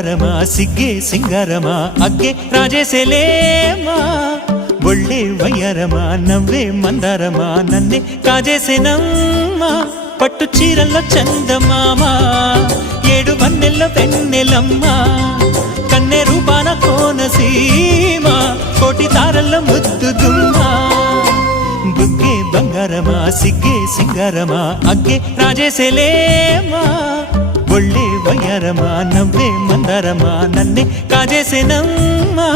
ಬಂಗಾರಮಾ ಸಿಗ್ಗೆ ಸಿಂಗಾರಮಾ ಅಗ್ಗೆ ರಾಜೇಸೆಲೇಮಾ ಒಳ್ಳೆ వయ్యారమా నవ్వే మందారమా నన్నే కాజేసేనమ్మా పట్టు చీరల్లో చందమామ ఏడు వన్నెల్ల వెన్నెలమ్మ కన్నె రూపాన కోనసీమ కోటి తారల్లో ముద్దు దుమ్మ బుగ్గే బంగారమా సిగ్గే సింగారమా అగ్గే రాజేసెలేమా ఒళ్ళే వయ్యారమా నవ్వే మందారమా నన్నే కాజేసేనమ్మా